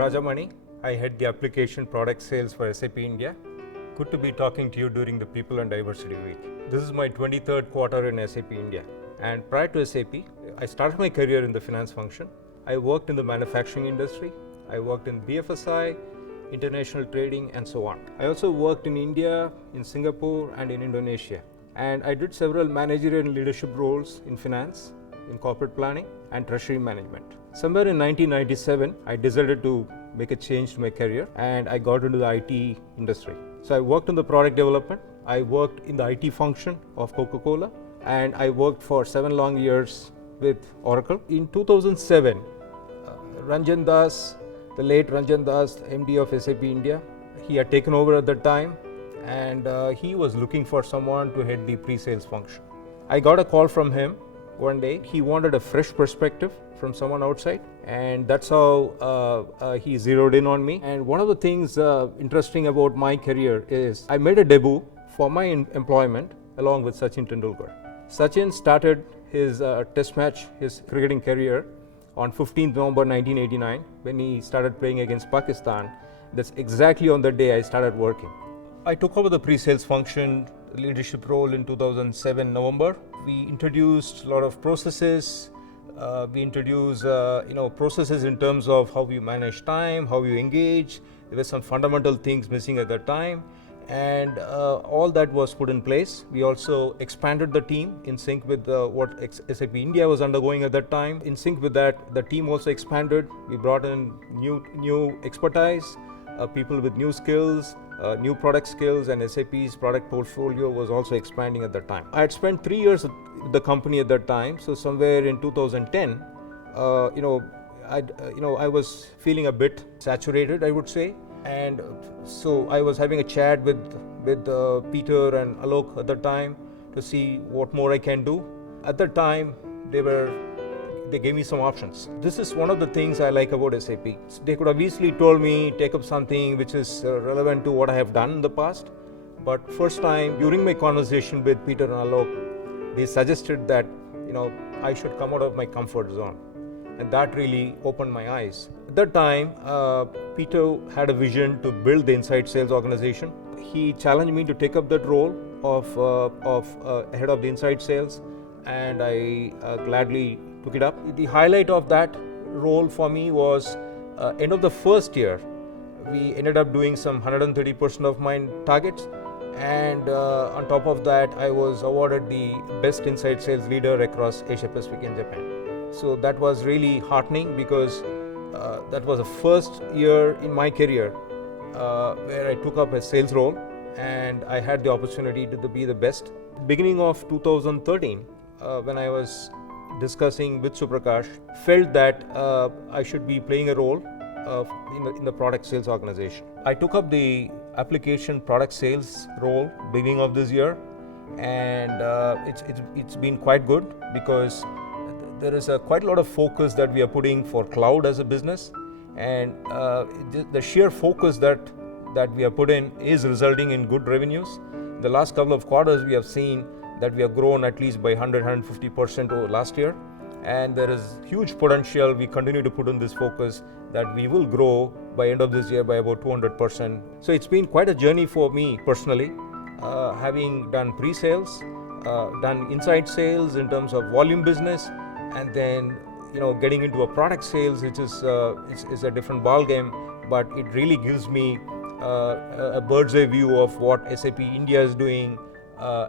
Rajamani. I head the application product sales for SAP India. Good to be talking to you during the People and Diversity Week. This is my 23rd quarter in SAP India. And prior to SAP, I started my career in the finance function. I worked in the manufacturing industry. I worked in BFSI, international trading, and so on. I also worked in India, in Singapore, and in Indonesia. And I did several managerial and leadership roles in finance, in corporate planning, and treasury management. Somewhere in 1997, I decided to make a change to my career, and I got into the IT industry. So I worked in the product development. I worked in the IT function of Coca-Cola, and I worked for 7 long years with Oracle. In 2007, Ranjan Das, the late Ranjan Das, MD of SAP India, he had taken over at that time, and he was looking for someone to head the pre-sales function. I got a call from him one day. He wanted a fresh perspective from someone outside, and that's how he zeroed in on me. And one of the things interesting about my career is I made a debut for my employment along with Sachin Tendulkar. Sachin started his test match, his cricketing career on 15th November 1989 when he started playing against Pakistan. That's exactly on the day I started working. I took over the pre-sales function leadership role in 2007 November. We introduced a lot of processes. We introduced processes in terms of how you manage time, how you engage. There were some fundamental things missing at that time, and all that was put in place. We also expanded the team in sync with what SAP India was undergoing at that time. In sync with that, the team also expanded. We brought in new expertise, people with new skills, new product skills, and SAP's product portfolio was also expanding at that time. I had spent 3 years with the company at that time, so somewhere in 2010, I was feeling a bit saturated, I would say, and so I was having a chat with Peter and Alok at that time to see what more I can do. At that time, they gave me some options. This is one of the things I like about SAP. They could have easily told me, take up something which is relevant to what I have done in the past. But first time, during my conversation with Peter and Alok, they suggested that I should come out of my comfort zone. And that really opened my eyes. At that time, Peter had a vision to build the inside sales organization. He challenged me to take up that role of head of the inside sales, and I gladly took it up. The highlight of that role for me was end of the first year, we ended up doing some 130% of my targets, and on top of that, I was awarded the best inside sales leader across Asia Pacific and Japan. So that was really heartening because that was the first year in my career where I took up a sales role, and I had the opportunity to be the best. Beginning of 2013, when I was discussing with Suprakash, felt that I should be playing a role in the product sales organization. I took up the application product sales role beginning of this year, and it's been quite good because there is quite a lot of focus that we are putting for cloud as a business, and the sheer focus that we have put in is resulting in good revenues. The last couple of quarters we have seen that we have grown at least by 150% over last year, and there is huge potential. We continue to put in this focus that we will grow by end of this year by about 200%. So it's been quite a journey for me personally, having done pre-sales, done inside sales in terms of volume business, and then getting into a product sales, which is a different ball game, but it really gives me a bird's eye view of what SAP India is doing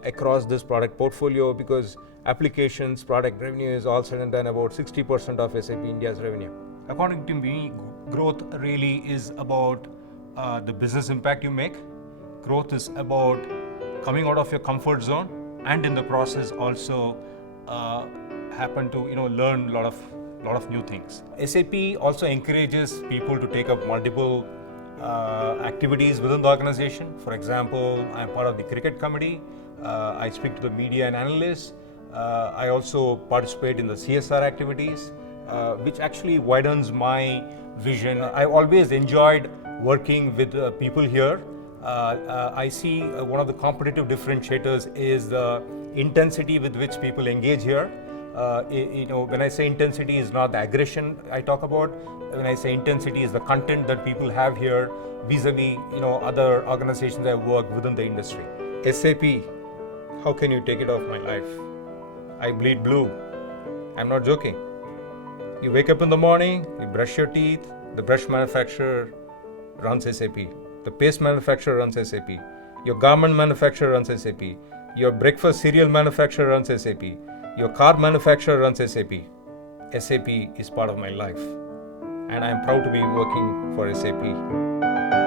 across this product portfolio, because applications product revenue is all said and done about 60% of SAP India's revenue. According to me, growth really is about the business impact you make. Growth is about coming out of your comfort zone, and in the process also happen to learn a lot of new things. SAP also encourages people to take up multiple activities within the organization. For example, I am part of the cricket committee. I speak to the media and analysts. I also participate in the CSR activities, which actually widens my vision. I always enjoyed working with people here. I see one of the competitive differentiators is the intensity with which people engage here. When I say intensity is not the aggression I talk about. When I say intensity is the content that people have here vis-a-vis, other organizations I work within the industry. SAP, how can you take it off my life? I bleed blue. I'm not joking. You wake up in the morning, you brush your teeth, the brush manufacturer runs SAP. The paste manufacturer runs SAP. Your garment manufacturer runs SAP. Your breakfast cereal manufacturer runs SAP. Your car manufacturer runs SAP. SAP is part of my life, and I am proud to be working for SAP.